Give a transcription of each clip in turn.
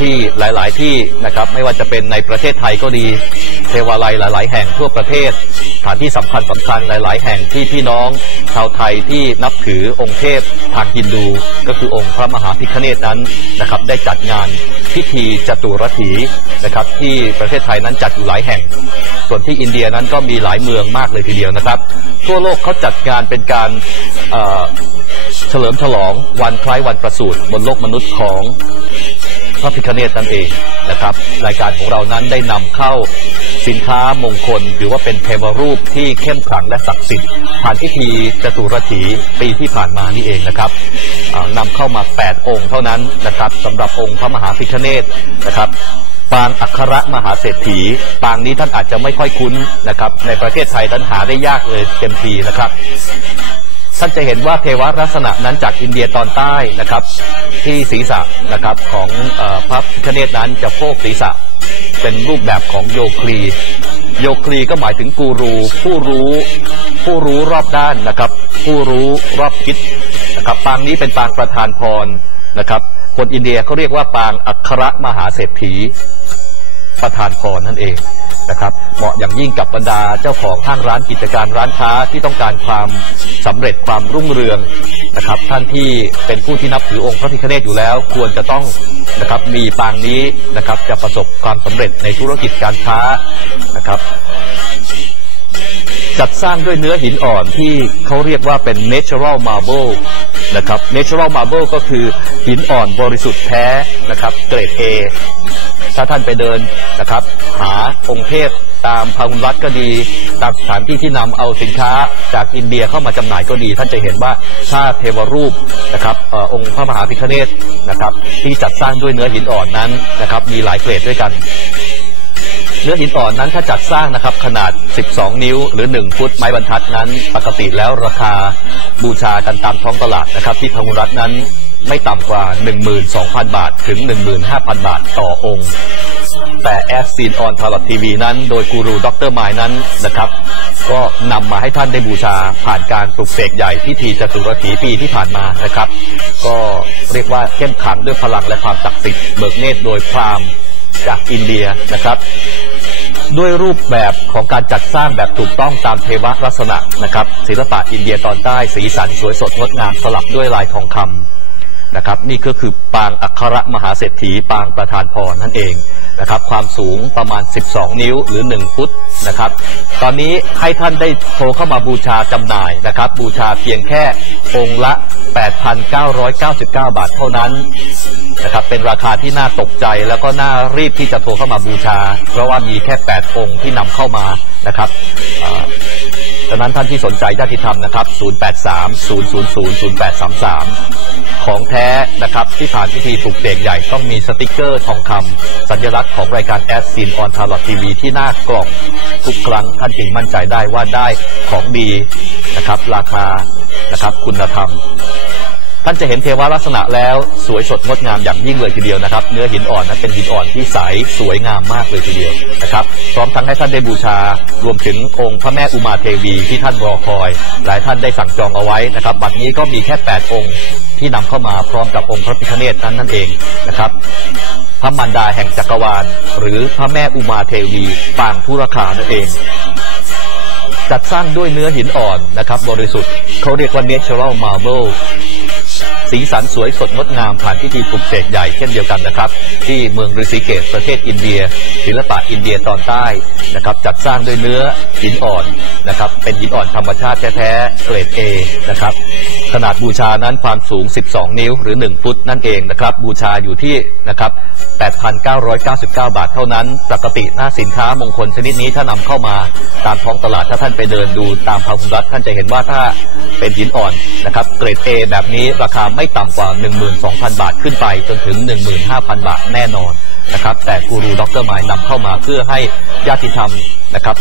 ที่หลาย ๆ ที่นะครับ ไม่ว่าจะเป็นในประเทศไทยก็ดี เทวาลัยหลาย ๆ แห่งทั่วประเทศสถานที่สำคัญสำคัญหลาย ๆ แห่งที่พี่น้องชาวไทยที่นับถือองค์เทพทางฮินดู ก็คือองค์พระมหาพิฆเนศนั้นนะครับ ได้จัดงานพิธีจตุรถีนะครับ ที่ประเทศไทยนั้นจัดอยู่หลายแห่ง ส่วนที่อินเดียนั้นก็มีหลายเมืองมากเลยทีเดียวนะครับ ทั่วโลกเขาจัดงานเป็นการเฉลิมฉลองวันคล้ายวันประสูติบนโลกมนุษย์ของ พระพิฆเนศนั่นเองนะครับ รายการของเรานั้นได้นำเข้าสินค้ามงคลถือว่าเป็นเทวรูปที่เข้มขลังและศักดิ์สิทธิ์ผ่านพิธีจตุรถีปีที่ผ่านมานี่เองนะครับอ่านำเข้ามา 8 องค์เท่านั้นนะครับสำหรับองค์พระมหาพิฆเนศนะครับปางอัครมหาเศรษฐี ปางนี้ท่านอาจจะไม่ค่อยคุ้นนะครับ ในประเทศไทยท่านหาได้ยากเลยเต็มทีนะครับ ท่านจะเห็นว่าเทวลักษณะนั้นจากอินเดียตอนใต้นะครับ ที่ศีรษะนะครับของออพระพิฆเนศนั้นจะโพกศีรษะเป็นรูปแบบของโยคลี โยคลีก็หมายถึงกูรู ผู้รู้ ผู้รู้รอบด้านนะครับ ผู้รู้รอบคิดนะครับปางนี้เป็นปางประธานพรนะครับ คนอินเดียเขาเรียกว่าปางอัครมหาเศรษฐีประธานพรนั่นเอง นะครับ เหมาะอย่างยิ่งกับบรรดาเจ้าของห้างร้านกิจการร้านค้าที่ต้องการความสำเร็จความรุ่งเรืองนะครับ ท่านที่เป็นผู้ที่นับถือองค์พระพิฆเนศอยู่แล้ว ควรจะต้องนะครับมีปางนี้นะครับจะประสบความสำเร็จในธุรกิจการค้านะครับจัดสร้างด้วยเนื้อหินอ่อนที่เขาเรียกว่าเป็น natural marble นะครับ natural marble ก็คือหินอ่อนบริสุทธิ์แท้นะครับ เกรด A ถ้าท่านไปเดินนะครับ หาองค์เทพตามพาหุรัฐก็ดี ตามสถานที่ที่นำเอาสินค้าจากอินเดียเข้ามาจำหน่ายก็ดี ท่านจะเห็นว่าถ้าเทวรูปนะครับออองค์พระมหาพิฆเนศนะครับ ที่จัดสร้างด้วยเนื้อหินอ่อนนั้นนะครับ มีหลายเกรดด้วยกันเนื้อหินอ่อนนั้นถ้าจัดสร้างนะครับขนาด 12 นิ้ว หรือ 1 ฟุตไม้บรรทัดนั้น ปกติแล้วราคาบูชากันตามท้องตลาดนะครับ ที่พหุรัฐนั้น ไม่ต่ำกว่า 12,000 บาทถึง 15,000 บาทต่อองค์ แต่แอสซีนออนทาร์ทีวีนั้น โดยกูรูด็อกเตอร์ไมายนั้นนะครับ ก็นำมาให้ท่านได้บูชาผ่านการปลุกเสกใหญ่พิธีจตุรถีปีที่ผ่านมานะครับ ก็เรียกว่าเข้มขังด้วยพลังและความศักดิ์สิทธิ์เบิกเนตรโดยพราหมณ์จากอินเดียนะครับด้วยรูปแบบของการจัดสร้างแบบถูกต้องตามเทวลักษณะนะครับศิลปะอินเดียตอนใต้สีสันสวยสดงดงามสลับด้วยลายทองคำ นะครับ นี่ก็คือปางอัครมหาเศรษฐีปางประธานพรนั่นเองนะครับ ความสูงประมาณ 12 นิ้วหรือ 1 ฟุตนะครับ ตอนนี้ให้ท่านได้โทรเข้ามาบูชาจำหน่ายนะครับ บูชาเพียงแค่องค์ละ 8,999 บาทเท่านั้นนะครับ เป็นราคาที่น่าตกใจแล้วก็น่ารีบที่จะโทรเข้ามาบูชา เพราะว่ามีแค่ 8 องค์ที่นำเข้ามานะครับ ดังนั้นท่านที่สนใจญาติธรรมนะครับ 083 000 0833 ของแท้นะครับที่ผ่านพิธีปลุกเตกใหญ่ต้องมีสติกเกอร์ทองคำสัญลักษณ์ของรายการแอสซีนออนทาร์ลทีวีที่หน้ากล่องทุกครั้งท่านจึงมั่นใจได้ว่าได้ของดีนะครับราคานะครับคุณธรรม ท่านจะเห็นเทวลักษณะแล้วสวยสดงดงามอย่างยิ่งเลยทีเดียวนะครับ เนื้อหินอ่อนนั้นเป็นหินอ่อนที่ใสสวยงามมากเลยทีเดียวนะครับ พร้อมทั้งให้ท่านได้บูชารวมถึงองค์พระแม่อุมาเทวีที่ท่านรอคอย หลายท่านได้สั่งจองเอาไว้นะครับบัดนี้ก็มีแค่ 8 องค์ที่นำเข้ามาพร้อมกับองค์พระพิฆเนศนั้นนั่นเองนะครับพระมารดาแห่งจักรวาล หรือพระแม่อุมาเทวีปางทุรคานั่นเองจัดสร้างด้วยเนื้อหินอ่อนนะครับบริสุทธิ์เขาเรียกว่า natural marble สีสันสวยสดงดงามผ่านพิธีปลุกเสกใหญ่เช่นเดียวกันนะครับ ที่เมืองฤษีเกตประเทศอินเดีย ศิลปะอินเดียตอนใต้นะครับจัดสร้างด้วยเนื้อหินอ่อนนะครับเป็นหินอ่อนธรรมชาติแท้ๆเกรด A นะครับขนาดบูชานั้นความสูง 12 นิ้วหรือ 1 ฟุตนั่นเองนะครับบูชาอยู่ที่นะครับ8,999 บาทเท่านั้นปกติหน้าสินค้ามงคลชนิดนี้ถ้านำเข้ามาตามท้องตลาดถ้าท่านไปเดินดูตามพาหุรัฐท่านจะเห็นว่าถ้าเป็นหินอ่อนนะครับเกรด A แบบนี้ราคาไม่ต่ำกว่า 12,000 บาทขึ้นไปจนถึง 15,000 บาทแน่นอนนะครับแต่กูรูด็อกเตอรไมล์นำเข้ามาเพื่อให้ญาติธรรมนะครับ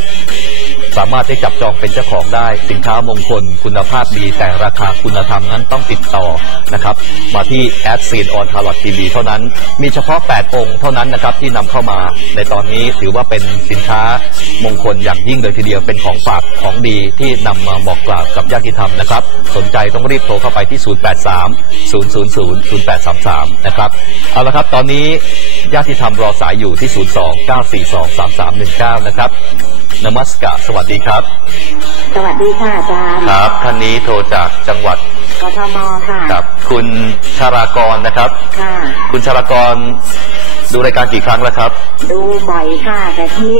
สามารถได้จับจองเป็นเจ้าของได้ สินค้ามงคลคุณภาพดี แต่ราคาคุณธรรมนั้นต้องติดต่อนะครับ มาที่แอดซีนออนทาร์ลอตทีวีเท่านั้น มีเฉพาะ 8 องค์เท่านั้นนะครับที่นำเข้ามาในตอนนี้ถือว่าเป็นสินค้ามงคลอย่างยิ่งเลยทีเดียวเป็นของฝากของดีที่นำมาบอกกล่าวกับญาติธรรมนะครับ สนใจต้องรีบโทรเข้าไปที่ 083 000 0833 นะครับ เอาละครับตอนนี้ญาติธรรมรอสายอยู่ที่ 02 942 3319 นะครับ นมัสการสวัสดีครับ สวัสดีค่ะอาจารย์ครับท่านนี้โทรจากจังหวัดกทมค่ะกับ คุณชารากรนะครับ ค่ะ คุณชารากร ดูรายการกี่ครั้งแล้วครับ ดูบ่อยค่ะ แต่ที่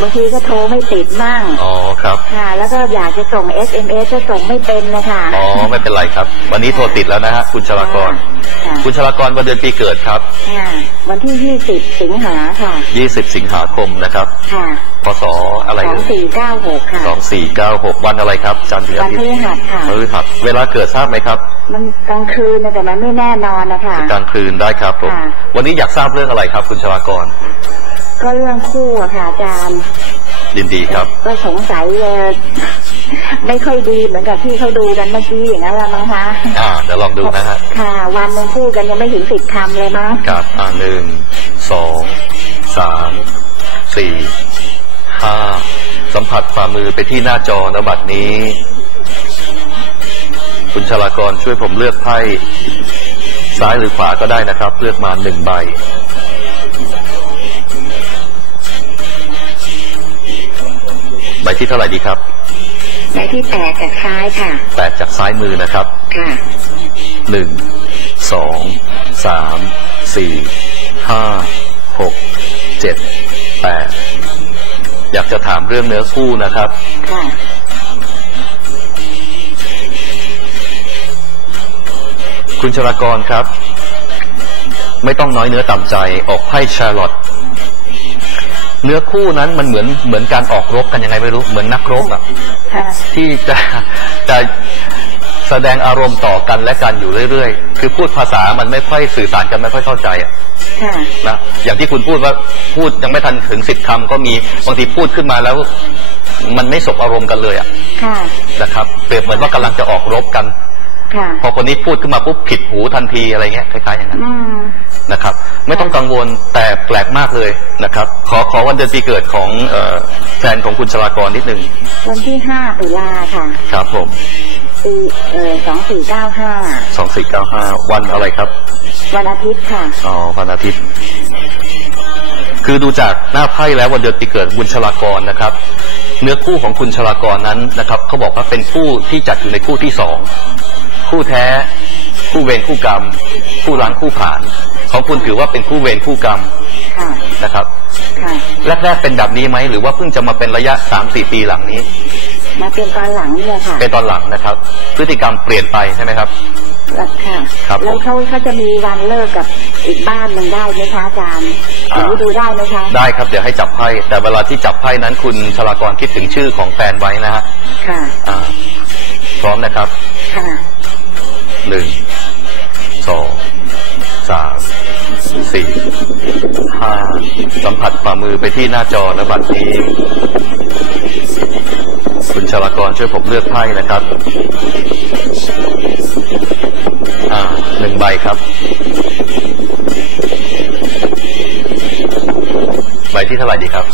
บางทีก็โทรไม่ติดมั่งอ๋อครับค่ะ แล้วก็อยากจะส่ง SMS จะส่งไม่เป็นนะคะอ๋อไม่เป็นไรครับ วันนี้โทรติดแล้วนะฮะคุณชารากรค่ะคุณชารากรวันเดือนปีเกิดครับค่ะวันที่ 20 สิงหาค่ะ 20 สิงหาคมนะครับค่ะพศอะไรสองสี่เก้าหกค่ะสองสี่เก้าหกวันอะไรครับจันทร์ถึงวัอานทิตพย์ฤหัสค่ะพฤหัสเวลาเกิดทราบไหมครับ มันกลางคืนนะแต่มันไม่แน่นอนนะคะกลางคืนได้ครับผมค่ะวันนี้อยากทราบเรื่องอะไรครับ คุณชารากร ก็เรื่องคู่อะค่ะอาจารย์ยินดีครับ ก็สงสัยเอ่อไม่ค่อยดีเหมือนกับที่เขาดูกันเมื่อกี้อย่างนั้นแหละมั้งคะอ่าเดี๋ยวลองดูนะฮะค่ะ วันหนึงพูดกันยังไม่ถึงสิบคำเลยมั้งครับอ่าหนึ่งสองสามสี่ห้าสัมผัสฝ่ามือไปที่หน้าจอนะบัดนี้ คุณชลากรช่วยผมเลือกไพ่ซ้ายหรือขวาก็ได้นะครับ เลือกมาหนึ่งใบ ใบที่เท่าไหร่ดีครับในที่แปดจากซ้ายค่ะแปดจากซ้ายมือนะครับค่ะหนึ่งสองสามสี่ห้าหกเจ็ดแปดอยากจะถามเรื่องเนื้อคู่นะครับค่ะ คุณชลากรครับ ไม่ต้องน้อยเนื้อต่ำใจออกไพ่ชาร์ลอตเนื้อคู่นั้นมันเหมือนเหมือนการออกรบกันยังไงไม่รู้เหมือนนักรบอะค่ะที่จะจะแสดงอารมณ์ต่อกันและกันอยู่เรื่อยๆ คือพูดภาษามันไม่ค่อยสื่อสารกันไม่ค่อยเข้าใจอะค่ะนะอย่างที่คุณพูดว่าพูดยังไม่ทันถึงสิบคำก็มีบางทีพูดขึ้นมาแล้ว มันไม่สบอารมณ์กันเลยอะค่ะนะครับเปรียบเหมือนว่ากำลังจะออกรบกันค่ะ พอคนนี้พูดขึ้นมาปุ๊บผิดหูทันทีอะไรเงี้ยคล้ายๆอย่างนั้นอืมนะครับ ไม่ต้องกังวลแต่แปลกมากเลยนะครับ ขอขอวันเดือนปีเกิดของเอ่อแฟนของคุณชลากรนิดนึงวันที่ห้าตุลาค่ะ ครับผมปีเออสองสี่เก้าห้าสองสี่เก้าห้าวันอะไรครับ วันอาทิตย์ค่ะอ๋อวันอาทิตย์ คือดูจากหน้าไพ่แล้ววันเดือนปีเกิดคุณชลากรนะครับ เนื้อคู่ของคุณชลากรนั้นนะครับเขาบอกว่าเป็นคู่ที่จัดอยู่ในคู่ที่สอง คู่แท้ คู่เวรคู่กรรม คู่ล้างคู่ผ่าน ของคุณถือว่าเป็นคู่เวรคู่กรรมค่ะนะครับค่ะแรกๆเป็นแบบนี้ไหมหรือว่าเพิ่งจะมาเป็นระยะสามสี่ปีหลังนี้ มาเป็นตอนหลังเนี่ยค่ะ เป็นตอนหลังนะครับ พฤติกรรมเปลี่ยนไปใช่ไหมครับแล้วค่ะครับผมแล้วเขาเขาจะมีวันเลิกกับอีกบ้านหนึ่งได้ไหมคะอาจารย์อ่าหรือดูได้ไหมคะได้ครับเดี๋ยวให้จับไพ่แต่เวลาที่จับไพ่นั้นคุณชลากรคิดถึงชื่อของแฟนไว้นะฮะค่ะอ่าพร้อมนะครับค่ะ หนึ่งสองสามสี่ห้าสัมผัสฝ่ามือไปที่หน้าจอนะบัดนี้ คุณชลากรช่วยผมเลือกไพ่นะครับ อ่าหนึ่งใบครับ ใบที่เท่าไหร่ดีครับ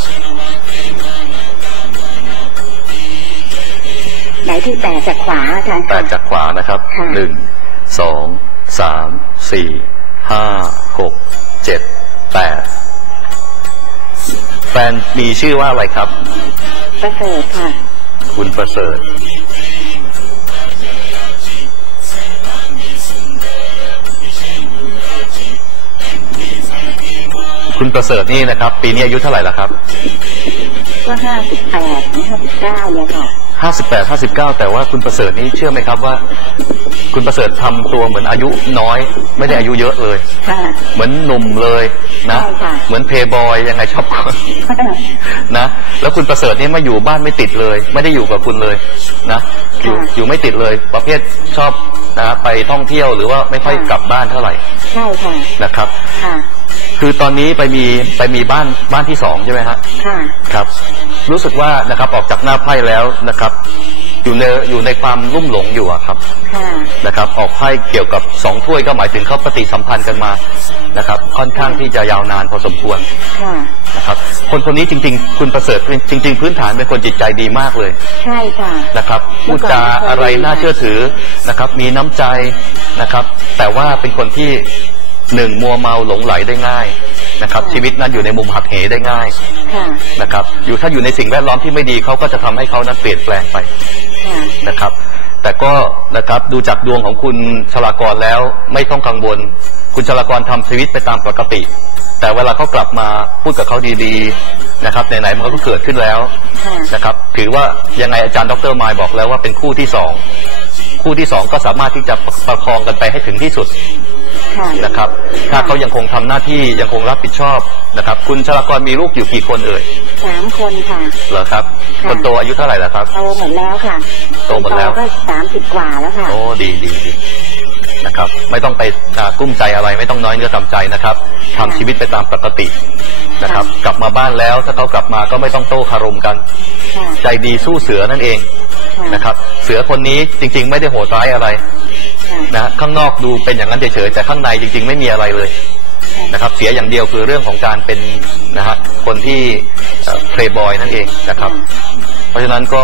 ไหนที่แปดจากขวาอาจารย์แปค่ะดจากขวานะครับค่ะหนึ่ง สองสามสี่ห้าหกเจ็ดแปดแฟนมีชื่อว่าอะไรครับ ประเสริฐค่ะ คุณประเสริฐ คุณประเสริฐนี่นะครับ ปีนี้อายุเท่าไหร่แล้วครับ ก็ห้าสิบแปดถึงห้าสิบเก้าเนี่ยค่ะ ห้าสิบแปดห้าสิบเก้าแต่ว่าคุณประเสริฐนี่เชื่อไหมครับว่า คุณประเสริฐทำตัวเหมือนอายุน้อย ไม่ได้อายุเยอะเลยค่ะเหมือนหนุ่มเลยนะใช่ค่ะเหมือนเพย์บอยยังไงชอบคนนะ แล้วคุณประเสริฐนี่มาอยู่บ้านไม่ติดเลย ไม่ได้อยู่กับคุณเลยนะอยู่ค่ะอยู่ไม่ติดเลย ประเภทชอบนะไปท่องเที่ยวหรือว่าไม่ค่อยค่ะกลับบ้านเท่าไหร่ ใช่ค่ะนะครับ ค่ะคือตอนนี้ไปมีไปมีบ้านบ้านที่สองใช่ไหมฮะค่ะครับ รู้สึกว่านะครับออกจากหน้าไพ่แล้วนะครับ อยู่ในอยู่ในความลุ่มหลงอยู่อะครับค่ะนะครับ ออกไพ่เกี่ยวกับสองถ้วยก็หมายถึงเขาปฏิสัมพันธ์กันมานะครับ ค่อนข้างที่จะยาวนานพอสมควรค่ะนะครับ คนคนนี้จริง ๆ คุณประเสริฐจริง ๆ พื้นฐานเป็นคนจิตใจดีมากเลย ใช่ค่ะนะครับเมื่พูดอก่อนจาอะไรเคยดีน่าค่ะเชื่อถือนะครับ มีน้ำใจนะครับ แต่ว่าเป็นคนที่ หนึ่งมัวเมาหลงไหลได้ง่ายนะครับ ชีวิตนั้นอยู่ในมุมหักเหได้ง่ายค่ะนะครับ อยู่ถ้าอยู่ในสิ่งแวดล้อมที่ไม่ดีเขาก็จะทำให้เขานั้นเปลี่ยนแปลงไปค่ะนะครับ แต่ก็นะครับดูจากดวงของคุณชลากรแล้วไม่ต้องกังวล คุณชลากรทำชีวิตไปตามปกติ แต่เวลาเขากลับมาพูดกับเขาดีๆนะครับไหนๆมันก็เกิดขึ้นแล้วค่ะนะครับ ถือว่ายังไงอาจารย์ดรมายบอกแล้วว่าเป็นคู่ที่สองคู่ที่สองก็สามารถที่จะประคองกันไปให้ถึงที่สุดค่ะ นะครับ ถ้าเขายังคงทำหน้าที่ยังคงรับผิดชอบนะครับ คุณชลากรมีลูกอยู่กี่คนเอ่ยสามคนค่ะเหรอครับค่ะคนโตอายุเท่าไหร่แล้วครับโตหมดแล้วค่ะ โตหมดแล้วก็สามสิบกว่าแล้วค่ะโอ้ดีดีดีนะครับไม่ต้องไปอ่ากลุ้มใจอะไรไม่ต้องน้อยเนื้อต่ำใจนะครับทำชีวิตไปตามปกตินะครับ กลับมาบ้านแล้วถ้าเขากลับมาก็ไม่ต้องโต้คารมกันค่ะใจดีสู้เสือนั่นเองค่ะนะครับ เสือคนนี้จริง ๆ ไม่ได้โหดร้ายอะไรค่ะ นะข้างนอกดูเป็นอย่างนั้นเฉยๆแต่ข้างในจริง ๆ ไม่มีอะไรเลยนะครับ เสียอย่างเดียวคือเรื่องของการเป็นนะฮะคนที่เพลย์บอยนั่นเองนะครับ เพราะฉะนั้นก็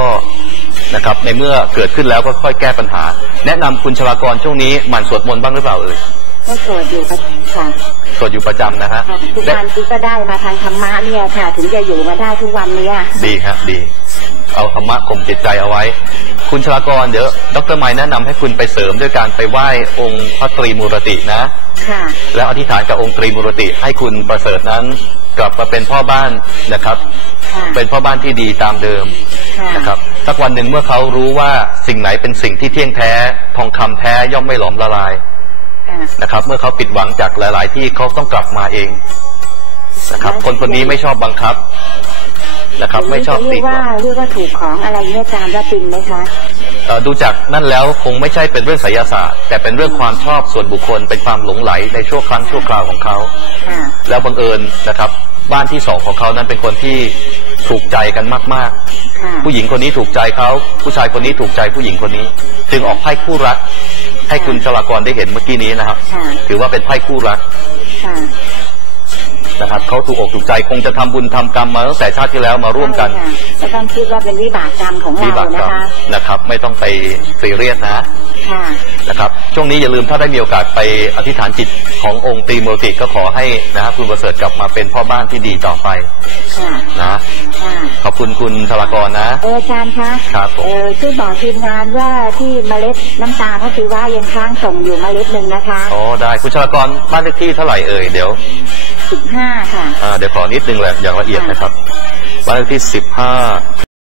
นะครับในเมื่อเกิดขึ้นแล้วก็ค่อยแก้ปัญหา แนะนำคุณชลากรช่วงนี้หมั่นสวดมนต์บ้างหรือเปล่าเอ่ยก็สวดอยู่ค่ะค่ะสวดอยู่ประจำนะฮะทุกได้วันที่ก็ได้มาทางธรรมะเนี่ยค่ะ ถึงจะอยู่มาได้ทุกวันเนี้ยดีครับดี เอาธรรมะข่มจิตใจเอาไว้ คุณชลากรเดี๋ยวดรไมค์แนะนำให้คุณไปเสริมด้วยการไปไหว้องค์พระตรีมูรตินะ ค่ะ แล้วอธิษฐานกับองค์ตรีมูรติให้คุณประเสริฐนั้นกลับมาเป็นพ่อบ้านนะครับค่ะเป็นพ่อบ้านที่ดีตามเดิมค่ะนะครับสักวันหนึ่งเมื่อเขารู้ว่าสิ่งไหนเป็นสิ่งที่เที่ยงแท้ทองคำแท้ย่อมไม่หลอมละลายค่ะนะครับ เมื่อเขาผิดหวังจากหลาย ๆ ที่เขาต้องกลับมาเองนะครับ คนคนนี้ไม่ชอบบังคับ นะครับ ไม่ชอบเรีตียกกรว่าอบเรียกว่าถูกของอะไรเนี่ยอาจารย์ว่าจริงไหมคะเอ่อดูจากนั่นแล้วคงไม่ใช่เป็นเรื่องไสยศาสตร์ แต่เป็นเรื่องความชอบส่วนบุคคลเป็นความหลงไหลในชั่วครั้งชั่วคราวของเขาค่ะแล้วบังเอิญนะครับ บ้านที่สองของเขานั้นเป็นคนที่ถูกใจกันมากค่ะๆผู้หญิงคนนี้ถูกใจเขา ผู้ชายคนนี้ถูกใจผู้หญิงคนนี้ จึงออกไพ่คู่รัก ให้คุณชลากรได้เห็นเมื่อกี้นี้นะครับค่ะถือว่าเป็นไพ่คู่รักค่ะ นะครับเขาถูกอกถูกใจคงจะทำบุญทำกรรมมาตั้งแต่ชาติที่แล้วมาร่วมกันใช่ค่ะก็ต้องคิดว่าเป็นวิบากกรรมของมีเราบากกรนะรมคะนะครับ ไม่ต้องไปซีเรียสนะค่ะนะครับ ช่วงนี้อย่าลืมถ้าได้มีโอกาสไปอธิษฐานจิตขององค์ตรีมูรติก็ขอให้นะฮะคุณประเสริฐกลับมาเป็นพ่อบ้านที่ดีต่อไปค่ะนะค่ะขอบคุณคุณชลากรนะเอออาจารย์คะครับผมเออช่วยบอกทีมงานว่าที่เมล็ดน้ำตาลพระศิวะยังค้างส่งอยู่เมล็ดหนึ่งนะคะอ๋อได้คุณชลากรบ้านเลขที่เท่าไหร่เอ่ยเดี๋ยวสิบห้าค่ะ อ่าเดี๋ยวขอนิดนึงแหละอย่างละเอียดนะครับบ้านเลขที่สิบห้า